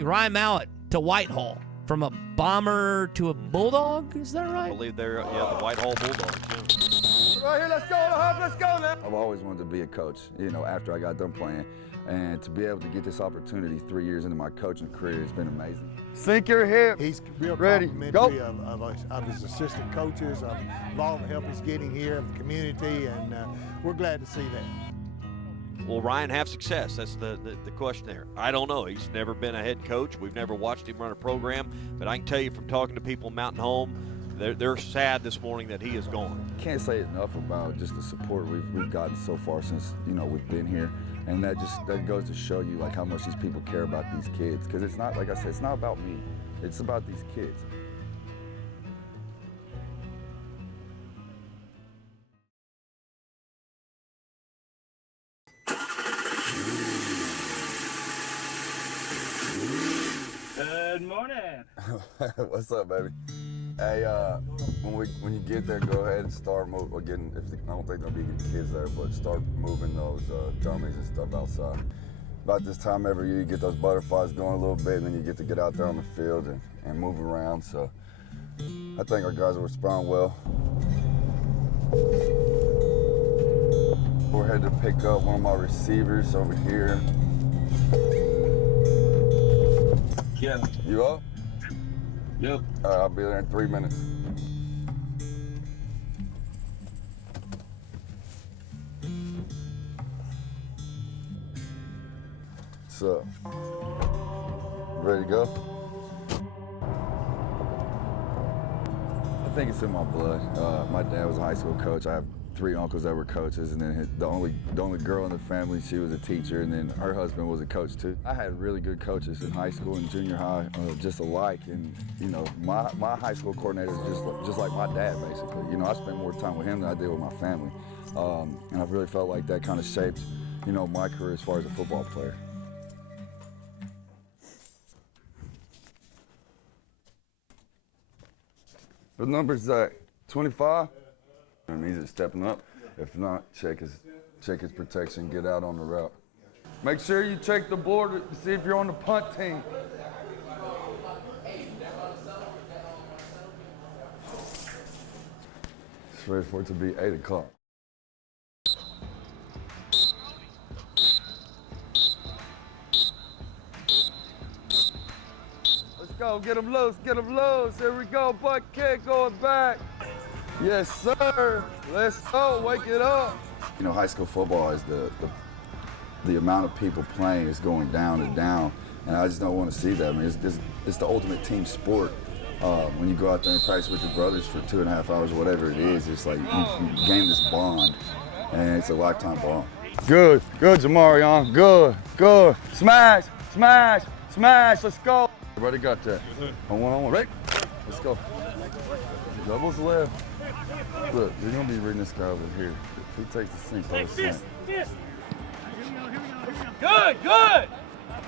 Ryan Mallett to Whitehall. From a Bomber to a Bulldog, is that right? I believe they're, the Whitehall Bulldogs. Yeah. Right here, let's go now. I've always wanted to be a coach, after I got done playing. And to be able to get this opportunity 3 years into my coaching career has been amazing. Sink your hip. He's real ready. complimentary of his assistant coaches, of all the help he's getting here, of the community, and we're glad to see that. Will Ryan have success? That's the question there. I don't know. He's never been a head coach. We've never watched him run a program. But I can tell you from talking to people in Mountain Home, they're sad this morning that he is gone. Can't say enough about just the support we've gotten so far since we've been here, and that goes to show you how much these people care about these kids. Because it's not, like I said, it's not about me. It's about these kids. Good morning. What's up, baby? Hey, when you get there, go ahead and start moving. I don't think there'll be any kids there, but start moving those dummies and stuff outside. About this time every year, you get those butterflies going a little bit, and then you get to get out there on the field and move around. So I think our guys will respond well. We're headed to pick up one of my receivers over here. Yeah. You up? Yep. All right, I'll be there in 3 minutes. What's up? Ready to go? I think it's in my blood. My dad was a high school coach. I have 3 uncles that were coaches, and then the only girl in the family, she was a teacher, and then her husband was a coach too. I had really good coaches in high school and junior high, just alike. And my high school coordinator is just like my dad, basically. I spent more time with him than I did with my family, and I really felt like that kind of shaped, my career as far as a football player. The number's 25. It means it's stepping up. If not, check his protection, get out on the route. Make sure you check the board to see if you're on the punt team. It's ready for it to be 8 o'clock. Let's go, get him loose, get him loose. Here we go, butt kick going back. Yes, sir. Let's go. Wake it up. High school football is the amount of people playing is going down and down, and I just don't want to see that. I mean, it's the ultimate team sport. When you go out there and practice with your brothers for 2.5 hours, whatever it is, it's like you gain this bond, and it's a lifetime bond. Good, Jamarion. Good. Smash. Let's go. Everybody got that. On one. Ready? Let's go. Doubles left. Look, you're going to be reading this guy over here. He takes the sink. Fist. Good.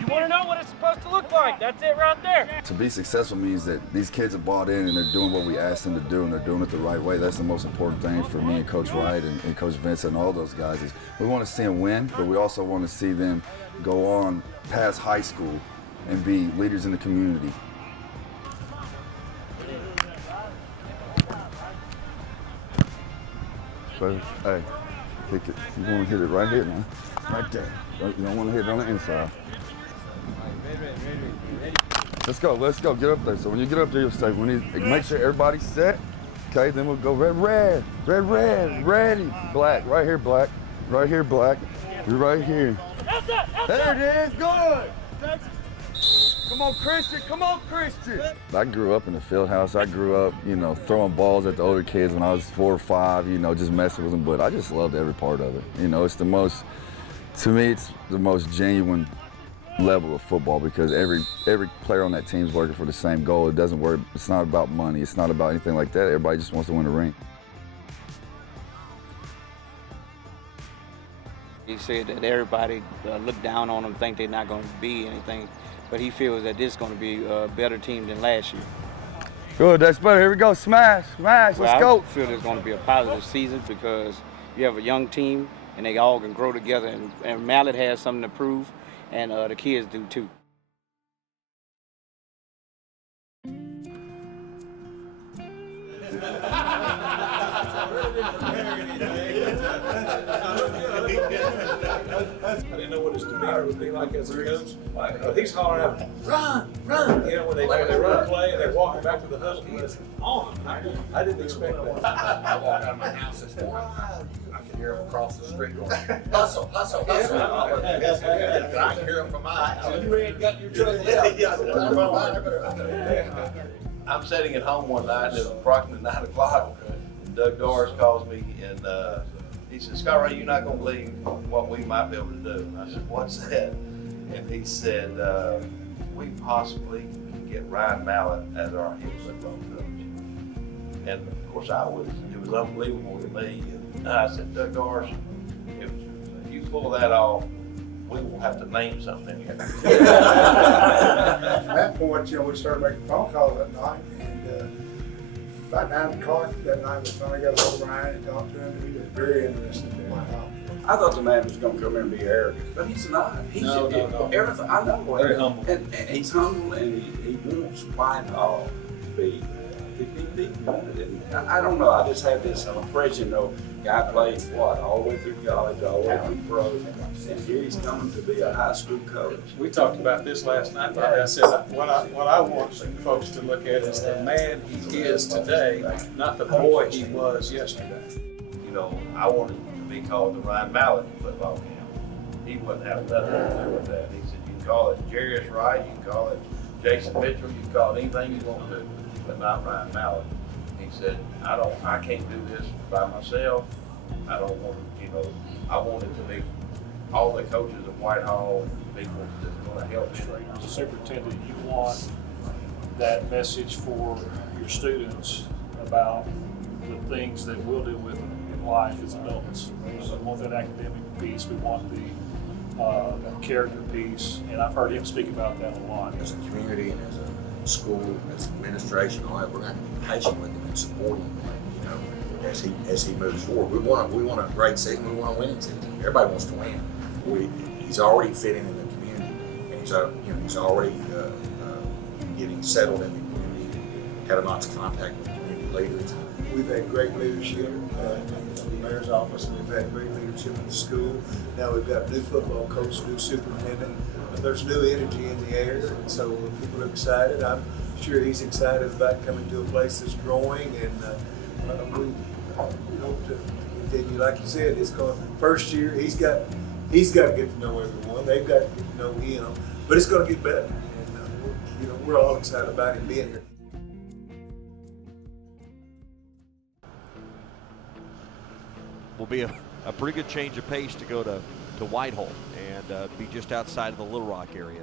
You want to know what it's supposed to look like? That's it right there. To be successful means that these kids are bought in and they're doing what we asked them to do, and they're doing it the right way. That's the most important thing for me and Coach Wright and Coach Vincent and all those guys is we want to see them win, but we also want to see them go on past high school and be leaders in the community. But, hey, kick it. You want to hit it right here, man. Right there. You don't want to hit it on the inside. Let's go. Get up there. So when you get up there, you'll say, make sure everybody's set. Okay, then we'll go red, ready. Black, right here, black. You're right here. There it is, good. Come on, Christian. I grew up in the field house. I grew up, throwing balls at the older kids when I was 4 or 5, just messing with them. But I just loved every part of it. It's to me, it's the most genuine level of football because every player on that team is working for the same goal. It's not about money. It's not about anything like that. Everybody just wants to win a ring. He said that everybody look down on him, think they're not going to be anything. But he feels that this is going to be a better team than last year. Good, that's better. Here we go. Smash. Let's go. I feel it's going to be a positive season because you have a young team and they all can grow together. And Mallett has something to prove, and the kids do too. I didn't know what his demeanor would be like as a coach, but he's hollering out, run, run. You know, when they run a play and they're walking back to the huddle, he was on. I didn't expect that. I walked out of my house this morning. I could hear him across the street going, hustle, hustle, hustle. I could hear him from my house. You ran, got your truck. I'm sitting at home one night, it was approximately 9 o'clock. Doug Doris calls me and he says, Scott Ray, you're not going to believe what we might be able to do. And I said, what's that? And he said, we possibly can get Ryan Mallett as our head football coach. And of course, it was unbelievable to me. And I said, Doug Doris, if you pull that off, we will have to name something here. At that point, we started making phone calls that night, and about 9 o'clock that night, we finally got a hold of Ryan and talked to him, and he was very interested in my house. I thought the man was going to come in and be arrogant, but he's not. He's everything. I know. Very humble. And he's humble, and he wants Whitehall to be good. And I don't know. I just had this impression, guy played all the way through college, all the way through pro, and here he's coming to be a high school coach. We talked about this last night. I said what I want folks to look at is the man he is today, not the boy he was yesterday. I wanted to be called the Ryan Mallett football camp. He wouldn't have nothing to do with that. He said, you can call it Jarius Wright, you can call it Jason Mitchell, you can call it anything you want to, but not Ryan Mallett. He said, I can't do this by myself. I don't want to, I want it to be all the coaches of Whitehall and people that's going to help me. As a superintendent, you want that message for your students about the things that we'll deal with in life as adults. So we want that academic piece, we want the character piece, and I've heard him speak about that a lot. As a community and as a school, as administration, all that, we're going to have to be patient with him and support him, as he moves forward. We want a great season. We want a winning season. Everybody wants to win. He's already fitting in the community, and he's already getting settled in the community. Had lots of contact with community leaders. We've had great leadership in the mayor's office, and we've had great leadership in the school. Now we've got a new football coach, new superintendent, and there's new energy in the air, and so people are excited. I'm sure he's excited about coming to a place that's growing, and we hope to continue. Like you said, it's going first year. He's got to get to know everyone. They've got to get to know him, but it's going to get better. And we're all excited about him being here. Will be a pretty good change of pace to go to Whitehall and be just outside of the Little Rock area.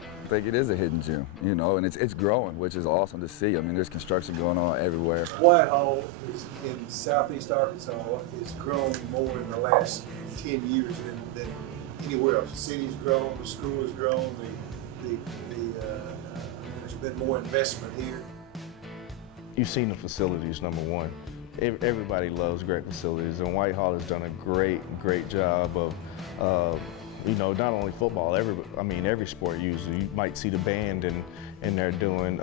I think it is a hidden gem, and it's growing, which is awesome to see. I mean, there's construction going on everywhere. Whitehall is in southeast Arkansas has grown more in the last 10 years than anywhere else. The city's grown, the school has grown, there's been more investment here. You've seen the facilities, number one. Everybody loves great facilities, and Whitehall has done a great job of, not only football, every sport usually. You might see the band and they're doing,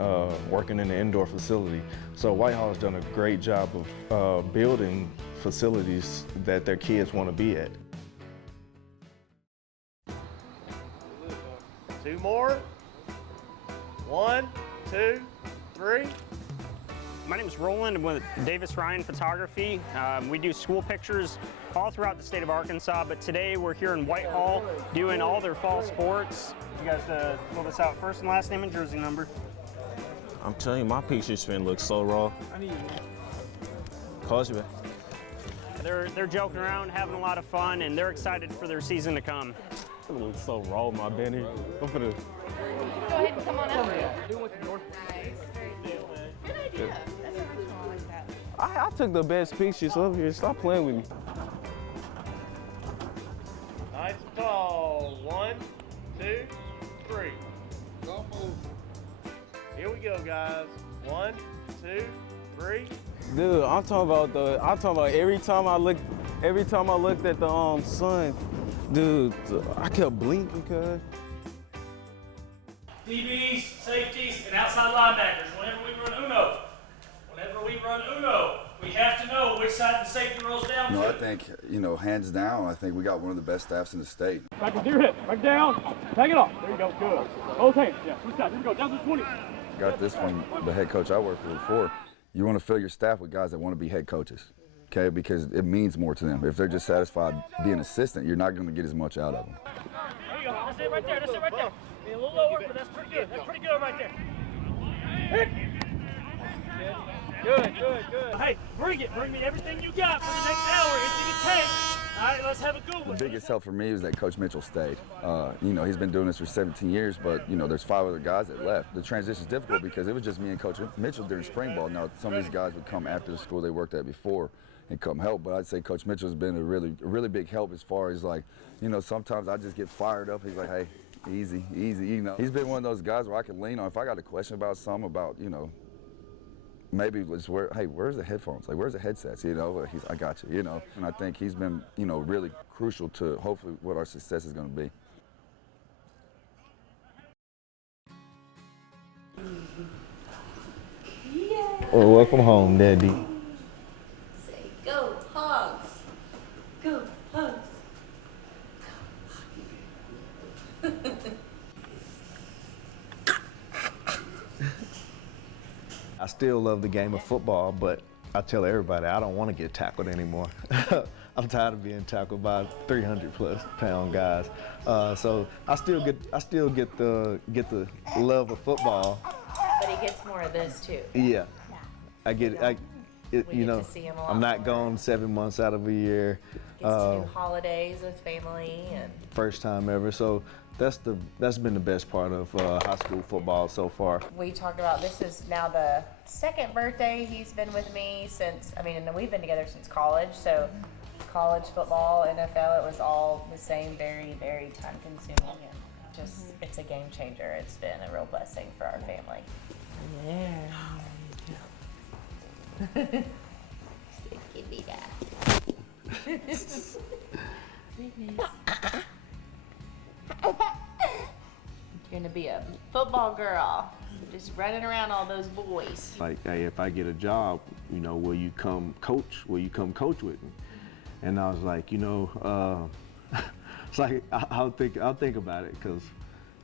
working in the indoor facility. So Whitehall has done a great job of building facilities that their kids want to be at. 2 more. 1, 2, 3. My name is Roland. I'm with Davis Ryan Photography. We do school pictures all throughout the state of Arkansas, but today we're here in Whitehall doing all their fall sports. You guys fill this out, first and last name and jersey number. I'm telling you, my pictures finna look so raw. Call you back. They're joking around, having a lot of fun, and they're excited for their season to come. It looks so raw, my Benny. I'm finna. Go ahead and come on up. Good idea. That's original like that. I took the best pictures up here. Stop playing with me. Nice and tall. 1, 2, 3. Don't move. Here we go, guys. 1, 2, 3. Dude, I'm talking about every time I looked at the sun, dude, I kept blinking, cuz. DBs, safeties, and outside linebackers. Whenever we run Uno, we We have to know which side the safety rolls down to. I think, hands down, I think we got one of the best staffs in the state. Back to your hip. Back down. Tag it off. There you go. Good. Both hands. Yeah. Switch sides. Here we go. Down to 20. Got this from the head coach I worked for before. You want to fill your staff with guys that want to be head coaches, okay? Because it means more to them. If they're just satisfied being assistant, you're not going to get as much out of them. There you go. That's it right there. That's it right there. Be a little lower, but that's pretty good. That's pretty good right there. Hit. Good, good, good. Hey, bring it. Bring me everything you got for the next hour. Anything you take. All right, let's have a good one. The biggest help for me is that Coach Mitchell stayed. He's been doing this for 17 years, but, there's 5 other guys that left. The transition's difficult because it was just me and Coach Mitchell during spring ball. Now, some of these guys would come after the school they worked at before and come help, but I'd say Coach Mitchell's been a really big help as far as, sometimes I just get fired up. He's like, hey, easy. He's been one of those guys where I can lean on. If I got a question about something about, maybe it's where's the headphones? Like, where's the headsets? I got you, And I think he's been, really crucial to hopefully what our success is going to be. Well, welcome home, Daddy. Say, go, Hogs. Go, Hogs. I still love the game of football, but I tell everybody I don't want to get tackled anymore. I'm tired of being tackled by 300-plus-pound guys. So I still get the love of football. But he gets more of this too. Yeah, I get it. We get to see him a lot I'm not more. gone 7 months out of a year. Gets to do holidays with family and. First time ever. So that's been the best part of high school football so far. We talked about this is now the second birthday he's been with me since, and we've been together since college. So college football, NFL, it was all the same, very, very time consuming. And just, it's a game changer. It's been a real blessing for our family. Yeah. Give me that. You're gonna be a football girl, just running around all those boys. Like, hey, if I get a job, will you come coach? Will you come coach with me? And I was like, it's like I'll think about it because,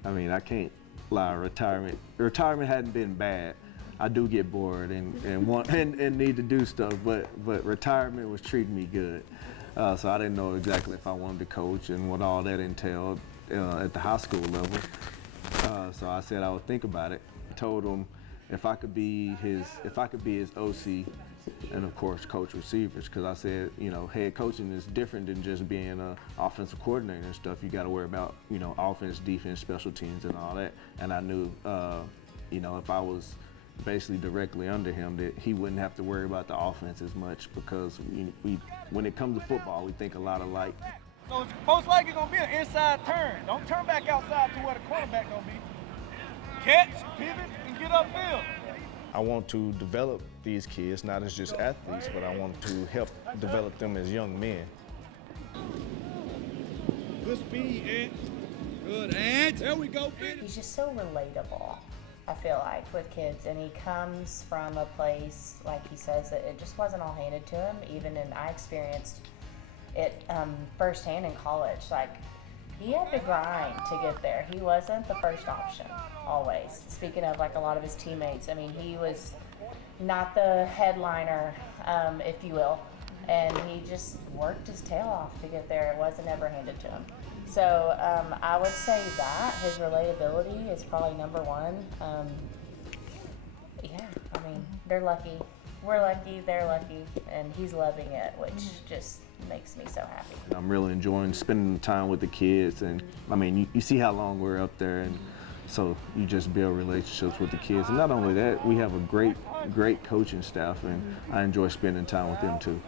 I can't lie. Retirement hadn't been bad. I do get bored and want and need to do stuff, but retirement was treating me good. So I didn't know exactly if I wanted to coach and what all that entailed at the high school level. So I said I would think about it. I told him if I could be his OC, and of course coach receivers, because I said head coaching is different than just being an offensive coordinator and stuff. You got to worry about offense, defense, special teams, and all that. And I knew if I was basically directly under him that he wouldn't have to worry about the offense as much because when it comes to football, we think a lot alike. So it's most likely going to be an inside turn. Don't turn back outside to where the quarterback going to be. Catch, pivot, and get upfield. I want to develop these kids, not as just athletes, but I want to help develop them as young men. Good speed, Ed. Good, Ed. There we go, Ed. He's just so relatable, I feel like, with kids. And he comes from a place, like he says, that it just wasn't all handed to him. I experienced it firsthand in college. Like, he had to grind to get there. He wasn't the first option, always. Speaking of, like, a lot of his teammates, he was not the headliner, if you will. And he just worked his tail off to get there. It wasn't ever handed to him. So I would say that his relatability is probably number one. They're lucky. We're lucky, they're lucky, and he's loving it, which just makes me so happy. I'm really enjoying spending time with the kids, and you see how long we're up there, and so you just build relationships with the kids. And not only that, we have a great coaching staff, and I enjoy spending time with them too.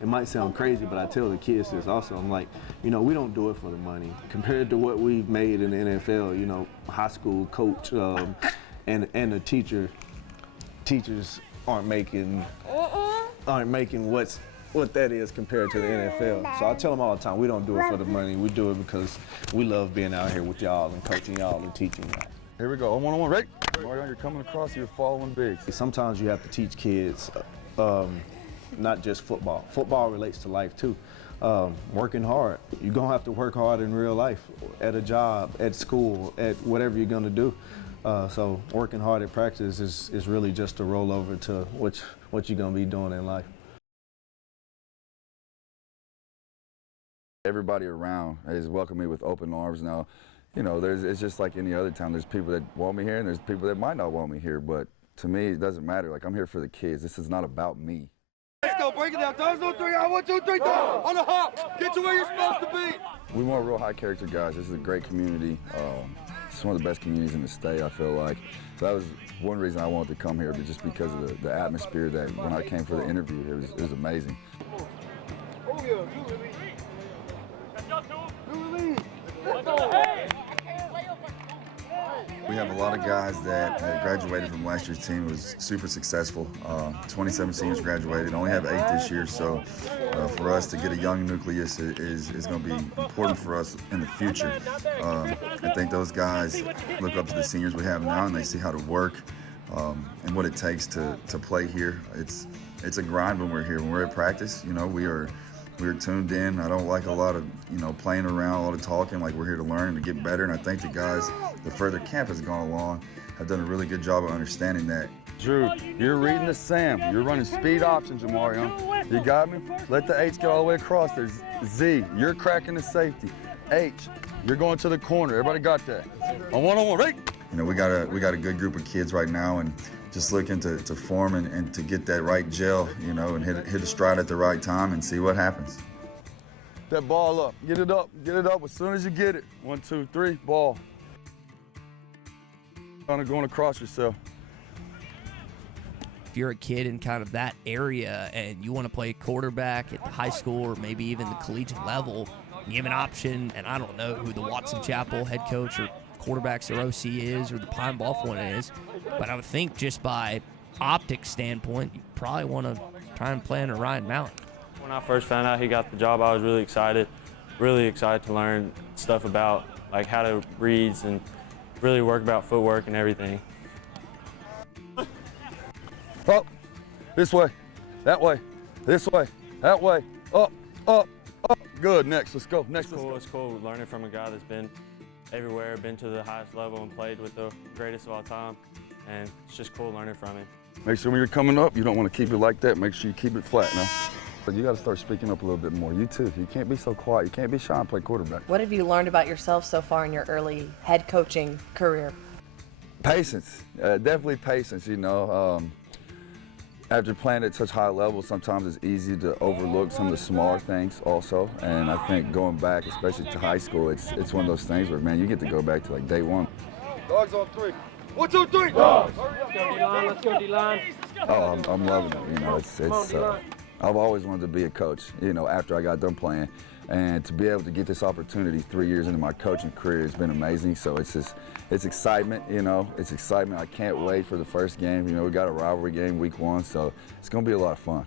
It might sound crazy, but I tell the kids this also. I'm like, we don't do it for the money. Compared to what we've made in the NFL, high school coach and the teachers aren't making what that is compared to the NFL. So I tell them all the time, we don't do it for the money. We do it because we love being out here with y'all and coaching y'all and teaching y'all. Here we go. One-on-one, right? Mario, you're coming across, you're following big. Sometimes you have to teach kids not just football. Football relates to life too. Working hard. You're gonna have to work hard in real life, at a job, at school, at whatever you're gonna do. So working hard at practice is really just a rollover to what you're gonna be doing in life. Everybody around has welcomed me with open arms. Now, you know, it's just like any other town. There's people that want me here and there's people that might not want me here, but to me, it doesn't matter. Like, I'm here for the kids. This is not about me. Let's go, break it down. Thumbs on three, out, 1, 2, 3, go. On the hop, get to where you're supposed to be. We want real high character guys. This is a great community. It's one of the best communities in the state, I feel like. So that was one reason I wanted to come here, but just because of the atmosphere that when I came for the interview, it was amazing. Oh, yeah, We have a lot of guys that graduated from last year's team. It was super successful. 27 seniors graduated. Only have 8 this year, so for us to get a young nucleus is going to be important for us in the future. I think those guys look up to the seniors we have now, and they see how to work and what it takes to play here. It's a grind when we're here. When we're at practice, you know, we're tuned in. I don't like a lot of, playing around, a lot of talking. Like, we're here to learn and to get better. And I think the guys, the further camp has gone along, have done a really good job of understanding that. Drew, you're reading the Sam. You're running speed options, Mario. You got me? Let the H get all the way across. There's Z, you're cracking the safety. H, you're going to the corner. Everybody got that? On one-on-one, right? You know, we got a good group of kids right now, and just looking to form and to get that right gel, and hit a stride at the right time and see what happens. That ball up, get it up as soon as you get it. 1, 2, 3, ball. Going across yourself. If you're a kid in kind of that area and you want to play quarterback at the high school or maybe even the collegiate level, you have an option, and I don't know who the Watson Chapel head coach or quarterbacks or OC is or the Pine Bluff one is, but I would think just by optics standpoint, you probably want to try and play under Ryan Mallett. When I first found out he got the job, I was really excited to learn stuff about like how to reads and really work about footwork and everything. Up, this way, that way, this way, that way, up, up, up. Good, next, let's go, next. It's cool learning from a guy that's been everywhere, been to the highest level and played with the greatest of all time, and it's just cool learning from him. Make sure when you're coming up, you don't want to keep it like that. Make sure you keep it flat now. But you got to start speaking up a little bit more. You too. You can't be so quiet. You can't be shy and play quarterback. What have you learned about yourself so far in your early head coaching career? Patience, definitely patience, After playing at such high levels, sometimes it's easy to overlook some of the smaller things also. And I think going back, especially to high school, it's one of those things where, man, you get to go back to like day one. Dogs on 3. 1, 2, 3, dogs. Let's go D-line, let's go D-line. Oh, I'm loving it. I've always wanted to be a coach, after I got done playing. And to be able to get this opportunity 3 years into my coaching career has been amazing. So it's excitement, it's excitement. I can't wait for the first game. We got a rivalry game week 1, so it's going to be a lot of fun.